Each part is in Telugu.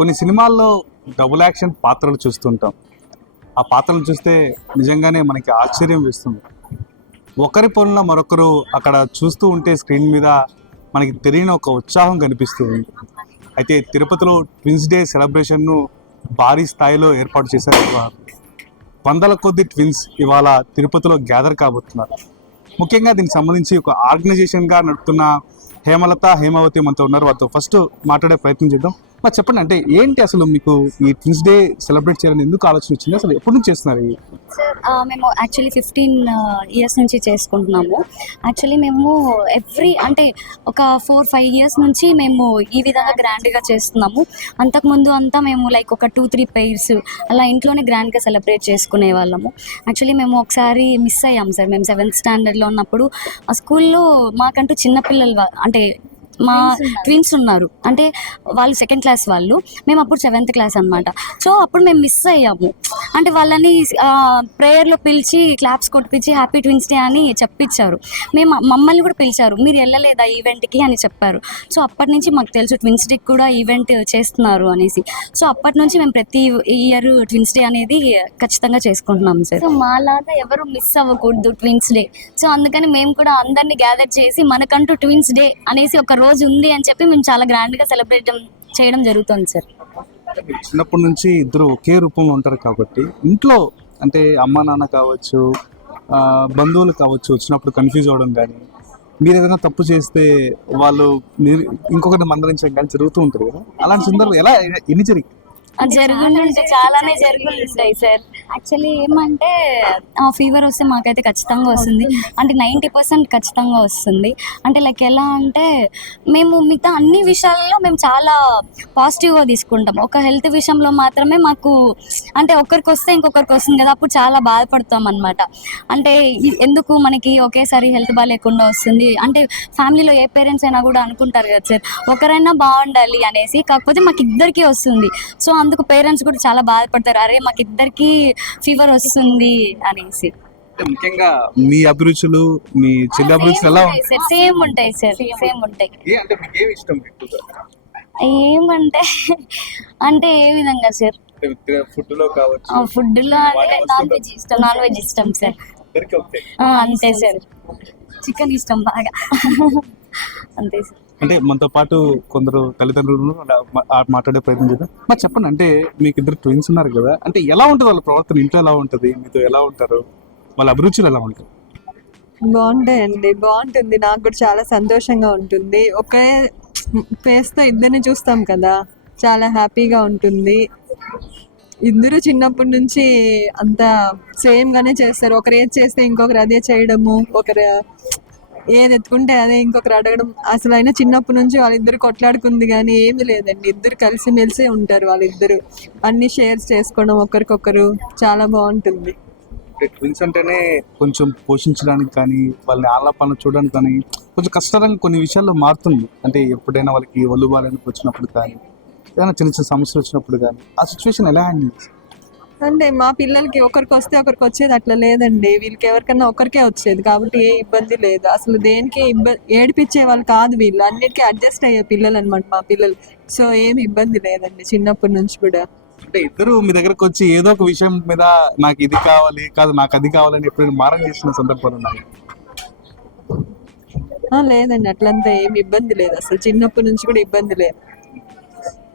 కొన్ని సినిమాల్లో డబుల్ యాక్షన్ పాత్రలు చూస్తుంటాం. ఆ పాత్రలు చూస్తే నిజంగానే మనకి ఆశ్చర్యం వేస్తుంది. ఒకరి పనుల మరొకరు అక్కడ చూస్తూ ఉంటే స్క్రీన్ మీద మనకి తెలియని ఒక ఉత్సాహం కనిపిస్తుంది. అయితే తిరుపతిలో ట్విన్స్ డే సెలబ్రేషన్ను భారీ స్థాయిలో ఏర్పాటు చేశారు వందల కొద్ది ట్విన్స్ ఇవాళ తిరుపతిలో గ్యాదర్ కాబోతున్నారు. ముఖ్యంగా దీనికి సంబంధించి ఒక ఆర్గనైజేషన్గా నడుపుతున్న హేమలత హేమావతి మనతో ఉన్నారు. వారితో ఫస్ట్ మాట్లాడే ప్రయత్నం చేద్దాం. మరి చెప్పండి అంటే ఏంటి అసలు మీకు ఈ ట్విన్స్ డే సెలబ్రేట్ చేయాలని ఎందుకు ఆలోచన వచ్చింది? అసలు ఎప్పటి నుంచి చేస్తున్నారు మేము యాక్చువల్లీ ఫిఫ్టీన్ ఇయర్స్ నుంచి చేసుకుంటున్నాము. యాక్చువల్లీ మేము ఎవ్రీ అంటే ఒక ఫోర్ ఫైవ్ ఇయర్స్ నుంచి మేము ఈ విధంగా గ్రాండ్గా చేస్తున్నాము. అంతకుముందు అంతా మేము లైక్ ఒక టూ త్రీ పెయిర్స్ అలా ఇంట్లోనే గ్రాండ్గా సెలబ్రేట్ చేసుకునే వాళ్ళము. యాక్చువల్లీ మేము ఒకసారి మిస్ అయ్యాము సార్. మేము సెవెంత్ స్టాండర్డ్లో ఉన్నప్పుడు ఆ స్కూల్లో మాకంటూ చిన్నపిల్లలు అంటే మా ట్విన్స్ ఉన్నారు. అంటే వాళ్ళు సెకండ్ క్లాస్ వాళ్ళు. మేము అప్పుడు సెవెంత్ క్లాస్ అన్నమాట. సో అప్పుడు మేము మిస్ అయ్యాము. అంటే వాళ్ళని ప్రేయర్లో పిలిచి క్లాప్స్ కొట్టించి హ్యాపీ ట్విన్స్ డే అని చెప్పించారు. మేము మమ్మల్ని కూడా పిలిచారు. మీరు వెళ్ళలేదా ఈవెంట్కి అని చెప్పారు. సో అప్పటి నుంచి మాకు తెలుసు ట్విన్స్ డే కూడా ఈవెంట్ చేస్తున్నారు అనేసి. సో అప్పటి నుంచి మేము ప్రతి ఇయర్ ట్విన్స్ డే అనేది ఖచ్చితంగా చేసుకుంటున్నాం సార్. సో మాలాగా ఎవరు మిస్ అవ్వకూడదు ట్విన్స్ డే సో అందుకని మేము కూడా అందరినీ గ్యాదర్ చేసి మనకంటూ ట్విన్స్ డే అనేసి ఒక రోజు ఉంది అని చెప్పి మేము చాలా గ్రాండ్గా సెలబ్రేట్ చేయడం జరుగుతుంది సార్. చిన్నప్పటి నుంచి ఇద్దరు ఒకే రూపంలో ఉంటారు కాబట్టి ఇంట్లో అంటే అమ్మ నాన్న కావచ్చు బంధువులు కావచ్చు వచ్చినప్పుడు కన్ఫ్యూజ్ అవ్వడం కానీ మీరు ఏదైనా తప్పు చేస్తే వాళ్ళు మీరు ఇంకొకరిని మందలించడం కానీ జరుగుతూ ఉంటుంది కదా. అలాంటి సందర్భం ఎలా ఎన్ని జరిగి జరుగుంటే చాలానే జరుగుంటాయి సార్. యాక్చువల్లీ ఏమంటే ఆ ఫీవర్ వస్తే మాకైతే ఖచ్చితంగా వస్తుంది. అంటే నైంటీ పర్సెంట్ ఖచ్చితంగా వస్తుంది. అంటే లైక్ ఎలా అంటే మేము మిగతా అన్ని విషయాల్లో మేము చాలా పాజిటివ్గా తీసుకుంటాం. ఒక హెల్త్ విషయంలో మాత్రమే మాకు అంటే ఒకరికి వస్తే ఇంకొకరికి వస్తుంది కదా అప్పుడు చాలా బాధపడతాం అనమాట అంటే ఎందుకు మనకి ఒకేసారి హెల్త్ బాగాలేకుండా వస్తుంది? అంటే ఫ్యామిలీలో ఏ పేరెంట్స్ అయినా కూడా అనుకుంటారు కదా సార్ ఒకరైనా బాగుండాలి అనేసి కాకపోతే మాకు ఇద్దరికి వస్తుంది. సో అందుకు పేరెంట్స్ కూడా చాలా బాధపడతారు. అరే మాకు ఇద్దరికి ఫీవర్ వస్తుంది అనేసి. అంటే ముఖ్యంగా మీ అభిరుచులు మీ చెల్లి అభిరుచులు ఎలా ఉంటాయి సేమ్ ఉంటాయి సార్ సేమ్ ఉంటాయి. ఏ అంటే మీకు ఏమి ఇష్టం ఎక్కువగా? ఏమంటే అంటే ఏ విధంగా సార్? ఫుడ్లో కావచ్చు ఫుడ్లో అంటే నాన్ వెజ్ ఇష్టం నాన్ వెజ్ ఇష్టం సార్. ఇద్దరికి ఒకటే ఆ, అంతే సార్. చికెన్ ఇష్టం బాగా. అంతే సార్. అంటే మనతో పాటు కొందరు తల్లిదండ్రులు మాట్లాడే ప్రయత్నం చేద్దాం. మరి చెప్పండి అంటే మీకు ఇద్దరు ట్విన్స్ ఉన్నారు కదా అంటే ఎలా ఉంటుంది వాళ్ళ ప్రవర్తన? ఇంట్లో ఎలా ఉంటుంది? మీతో ఎలా ఉంటారు? వాళ్ళ అభిరుచులు ఎలా ఉంటాయి? బాగుంటాయండి బాగుంటుంది. నాకు కూడా చాలా సంతోషంగా ఉంటుంది. ఒకే ఫేస్తో ఇద్దరిని చూస్తాం కదా చాలా హ్యాపీగా ఉంటుంది. ఇద్దరు చిన్నప్పటి నుంచి అంత సేమ్గానే చేస్తారు. ఒకరు ఏది చేస్తే ఇంకొకరు అదే చేయడము ఒకరు ఏది ఎత్తుకుంటే అదే ఇంకొకరు అడగడం. అసలు అయినా చిన్నప్పటి నుంచి వాళ్ళిద్దరు కొట్లాడుకుంది కానీ ఏమీ లేదండి. ఇద్దరు కలిసిమెలిసే ఉంటారు వాళ్ళిద్దరు. అన్ని షేర్స్ చేసుకోవడం ఒకరికొకరు చాలా బాగుంటుంది. ట్విన్స్ అంటేనే కొంచెం పోషించడానికి కానీ వాళ్ళని ఆలాపాలను చూడడానికి కానీ కొంచెం కష్టంగా కొన్ని విషయాల్లో మారుతుంది. అంటే ఎప్పుడైనా వాళ్ళకి ఒళ్ళు బాగాలేనికి వచ్చినప్పుడు కానీ ఏదైనా చిన్న చిన్న సమస్యలు వచ్చినప్పుడు కానీ ఆ సిచ్యువేషన్ ఎలా హ్యాండిల్ చేస్తారు? అంటే మా పిల్లలకి ఒకరికి వస్తే ఒకరికి వచ్చేది అట్లా లేదండి. వీళ్ళకి ఎవరికన్నా ఒకరికే వచ్చేది కాబట్టి ఏ ఇబ్బంది లేదు. అసలు దేనికి ఇబ్బంది ఏడిపించే వాళ్ళు కాదు వీళ్ళు. అన్నిటికీ అడ్జస్ట్ అయ్యే పిల్లలు అనమాట మా పిల్లలు. సో ఏం ఇబ్బంది లేదండి చిన్నప్పటి నుంచి కూడా. అంటే ఇద్దరు మీ దగ్గరకు వచ్చి ఏదో ఒక విషయం మీద నాకు ఇది కావాలి కాదు నాకు అది కావాలని ఎప్పుడైనా మారం చేసిన సందర్భాలు ఉన్నాయి? లేదండి. అట్లంతా ఏం ఇబ్బంది లేదు. అసలు చిన్నప్పటి నుంచి కూడా ఇబ్బంది లేదు.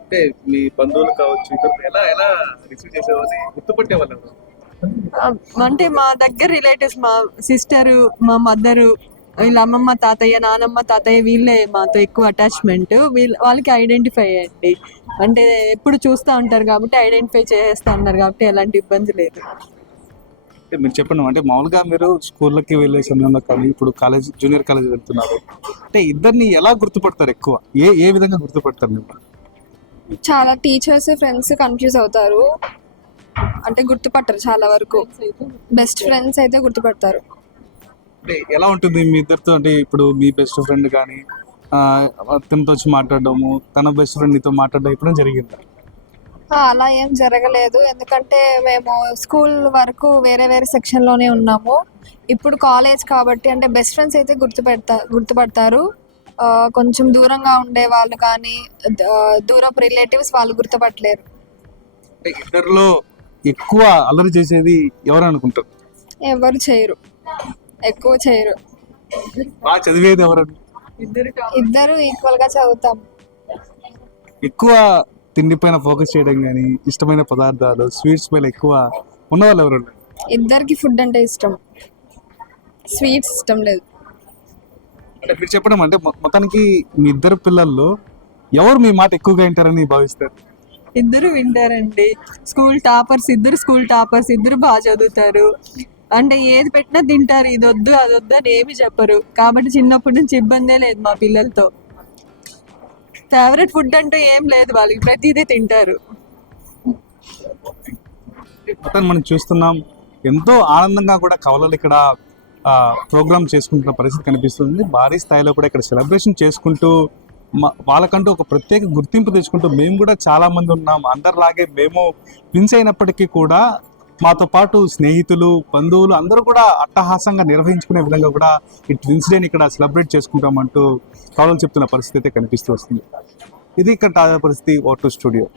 అంటే మీ బంధువులు కావచ్చు ఎలా ఎలా రిసీవ్ చేసేవాళ్ళని గుర్తుపట్టేవాళ్ళు అంటే మా దగ్గర రిలేటివ్స్ మా సిస్టరు మా మదరు వీళ్ళ అమ్మమ్మ తాతయ్య నానమ్మ తాతయ్య వీళ్ళే మాతో ఎక్కువ అటాచ్మెంట్ వీళ్ళ వాళ్ళకి ఐడెంటిఫై అయ్యండి. అంటే ఎప్పుడు చూస్తూ ఉంటారు కాబట్టి ఐడెంటిఫై చేస్తూ ఉన్నారు కాబట్టి ఎలాంటి ఇబ్బంది లేదు. అంటే మీరు చెప్పండి అంటే మామూలుగా మీరు స్కూళ్ళకి వెళ్ళే సమయంలో కానీ ఇప్పుడు కాలేజ్ జూనియర్ కాలేజ్ వెళ్తున్నారు. అంటే ఇద్దరిని ఎలా గుర్తుపడతారు ఎక్కువ? ఏ ఏ విధంగా గుర్తుపడతారు మీరు చాలా టీచర్స్ ఫ్రెండ్స్ కన్ఫ్యూజ్ అవుతారు. అంటే గుర్తుపట్టరు చాలా వరకు. బెస్ట్ ఫ్రెండ్స్ అయితే గుర్తుపడతారు. అంటే ఎలా ఉంటుంది మీ ఇద్దరితో? అంటే ఇప్పుడు మీ బెస్ట్ ఫ్రెండ్ కానీ ఆ, తనతో వచ్చి మాట్లాడడము తన బెస్ట్ ఫ్రెండ్ నీతో మాట్లాడడం ఇప్పుడు జరిగింది? అలా ఏం జరగలేదు. ఎందుకంటే మేము స్కూల్ వరకు వేరే వేరే సెక్షన్లోనే ఉన్నాము. ఇప్పుడు కాలేజ్ కాబట్టి అంటే బెస్ట్ ఫ్రెండ్స్ అయితే గుర్తుపెడతా గుర్తుపడతారు. కొంచెం దూరంగా ఉండే వాళ్ళు కానీ దూరపు రిలేటివ్స్ వాళ్ళు గుర్తుపట్టలేరు. ఇద్దరిలో ఎక్కువ అల్లరి చేసేది ఎవరు అనుకుంటారు? ఎవరు చేయరు. ఎక్కువ చేయరు. బాగా చదివేది ఎవరని ఇద్దరు ఈక్వల్గా చదువుతాం. ఎక్కువ తిండి పైన ఫోకస్ చేయడం కానీ ఇష్టమైన పదార్థాలు స్వీట్స్ పైన ఎక్కువ ఉన్నవాళ్ళు ఎవరు? ఇద్దరికి ఫుడ్ అంటే ఇష్టం. స్వీట్స్ ఇష్టం లేదు. అంటే మీరు చెప్పడం అంటే మొత్తానికి మీ ఇద్దరు పిల్లల్లో ఎవరు మీ మాట ఎక్కువగా వింటారని భావిస్తారు? ఇద్దరు వింటారండి. స్కూల్ టాపర్స్ ఇద్దరు స్కూల్ టాపర్స్ ఇద్దరు బాగా చదువుతారు. అంటే ఏది పెట్టినా తింటారు ఇది వద్దు అది వద్దు అని ఏమి చెప్పరు. కాబట్టి చిన్నప్పటి నుంచి ఇబ్బందే లేదు మా పిల్లలతో. ఫేవరెట్ ఫుడ్ అంటూ ఏం లేదు వాళ్ళకి ప్రతిదీ తింటారు. మనం చూస్తున్నాం ఎంతో ఆనందంగా కూడా కవలలు ఇక్కడ ప్రోగ్రామ్ చేసుకుంటున్న పరిస్థితి కనిపిస్తుంది. భారీ స్థాయిలో కూడా ఇక్కడ సెలబ్రేషన్ చేసుకుంటూ మా వాళ్ళకంటూ ఒక ప్రత్యేక గుర్తింపు తెచ్చుకుంటూ మేము కూడా చాలా మంది ఉన్నాం. అందరిలాగే మేము విన్స్ అయినప్పటికీ కూడా మాతో పాటు స్నేహితులు బంధువులు అందరూ కూడా అట్టహాసంగా నిర్వహించుకునే విధంగా కూడా ఈ ట్విన్స్ డేని ఇక్కడ సెలబ్రేట్ చేసుకుంటామంటూ కవలలు చెప్తున్న పరిస్థితి అయితే కనిపిస్తూ వస్తుంది. ఇది ఇక్కడ తాజా పరిస్థితి ఓటు స్టూడియో.